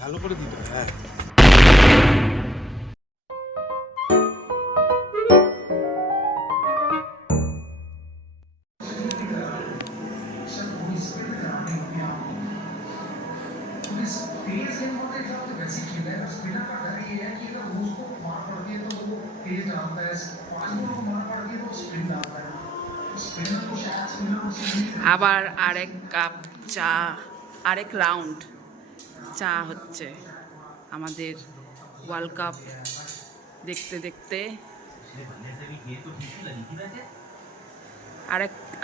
ভালো করে দিতে হবে। হ্যাঁ আবার আরেক কাপ চা, আরেক রাউন্ড চা হচ্ছে আমাদের ওয়ার্ল্ড কাপ দেখতে দেখতে।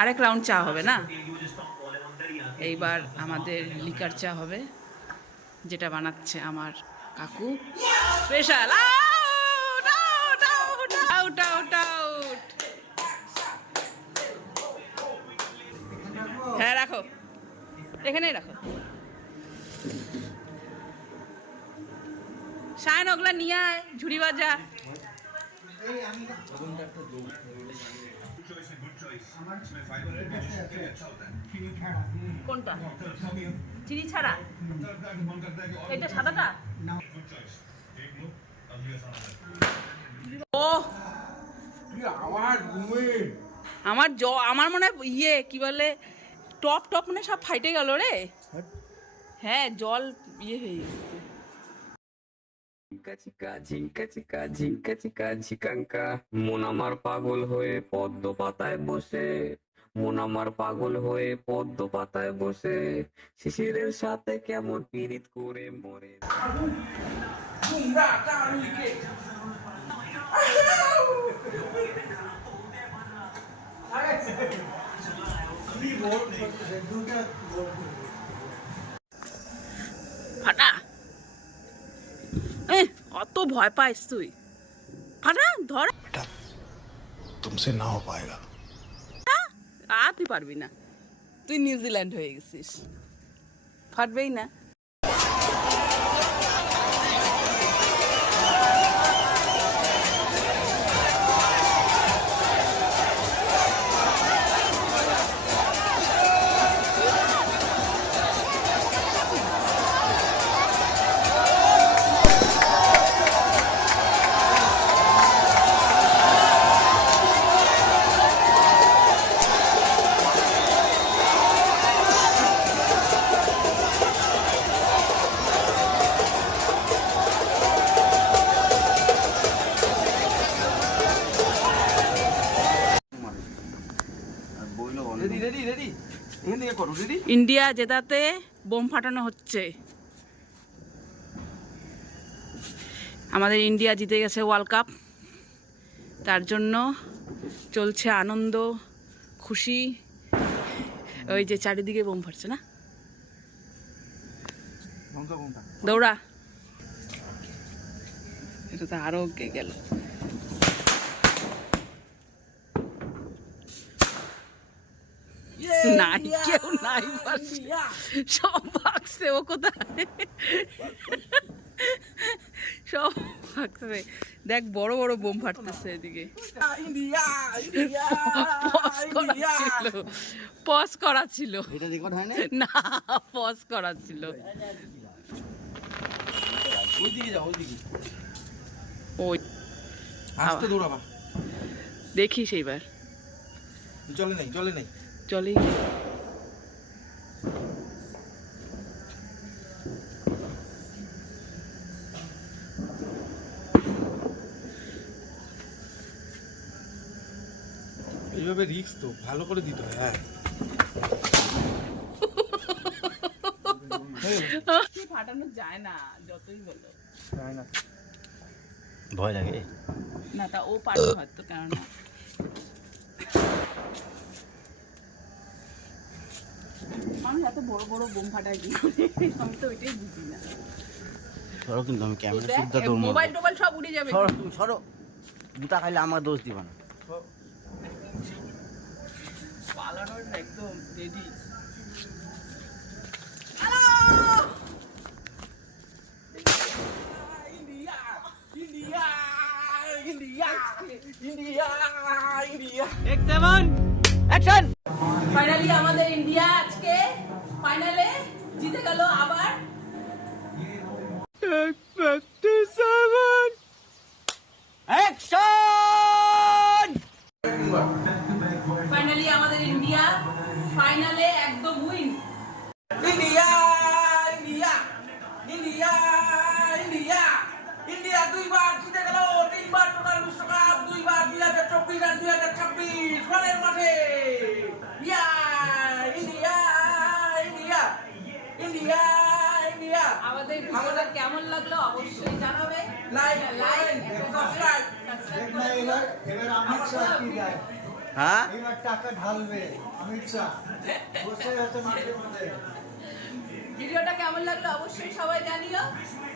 আরেক রাউন্ড চা হবে না, এইবার আমাদের লিকার চা হবে, যেটা বানাচ্ছে আমার কাকু স্পেশাল। Out out out. হ্যাঁ রাখো, এখানেই রাখো। শায়ন ওগুলা নিয়ে আয়, ঝুড়ি বাজা। কোনটা চিনি ছাড়া? এটা সাদাটা? ও আমার মনে হয় ইয়ে কি বলে টপ টপ মানে সব ফাইটে গেল রে। হ্যাঁ জল ইয়ে হয়ে গেছে। চিকা ঝিঙ্কা চিকা ঝিঙ্কা চিকা ঝিকাঙ্কা, মন আমার পাগল হয়ে পদ্ম পাতায় বসে, মন আমার পাগল হয়ে পদ্ম পাতায় বসে, শিশিরের সাথে কেমন পীড়িত করে মরে। ফাটা অত ভয় পাইস তুই? ফাটা ধর, तुमसे ना हो पाएगा। তুই পারবি না, তুই নিউজিল্যান্ড হয়ে গেছিস, ফাটবেই না। ইন্ডিয়া জেতাতে বোম ফাটানো হচ্ছে। আমাদের ইন্ডিয়া জিতে গেছে ওয়ার্ল্ড কাপ, তার জন্য চলছে আনন্দ খুশি। ওই যে চারিদিকে বোম ফাটছে না, দৌড়া। এটা তো আরো গেল। নাই কেউ নাই, সব ভাগছে। ও কোথায়? সব ভাগছে। দেখ বড় বড় বোম ফাটতেছে এদিকে। পজ করা ছিল না, পজ করা ছিল। ওই আস্তে দৌড়াবা, দেখিস এইবার। চলে নাই চলে নাই চলে। এইভাবে রিস্ক তো ভালো করে দিতে হয়। হ্যাঁ ফাটানো যায় না, যতই বলো ভয় লাগে না। তা ও পারবে হয়তো, কেননা মানুষ এত বড় বড় বোম ফাটায় কি করে, আমি তো ওইটাই বুঝি না। সরো, কিন্তু আমি ক্যামেরা সুদ্ধা দৌড় মারবো। মোবাইল টোবাইল সব উড়ে যাবে। সরো তুমি সরো, জুতা খাইলে আমার দোষ দিবা না। পালানোর একদম ready. India India India India India. Take 7 action. Finally আমাদের ইন্ডিয়া আজকে ফাইনালে জিতে গেল আবার। ফাইনালে একদম win. India India India India India দুইবার জিতে গেল, তিনবার টোটাল বিশ্বকাপ, দুইবার 2024 আর 2026 ঘরের মাঠে। ইয়া ইন্ডিয়া ইন্ডিয়া ইন্ডিয়া ইন্ডিয়া। আমাদের ভিডিওটা কেমন লাগলো অবশ্যই জানাবে। Like like subscribe. এবার অমিত শাহ কি যায়? হ্যাঁ এবার টাকা ঢালবে অমিত শাহ, বসে আছে মাঠের মধ্যে। ভিডিওটা কেমন লাগলো অবশ্যই সবাই জানিও,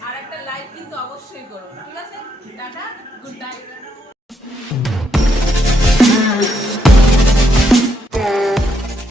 আর একটা লাইক কিন্তু অবশ্যই করো, ঠিক আছে? Tata, good night.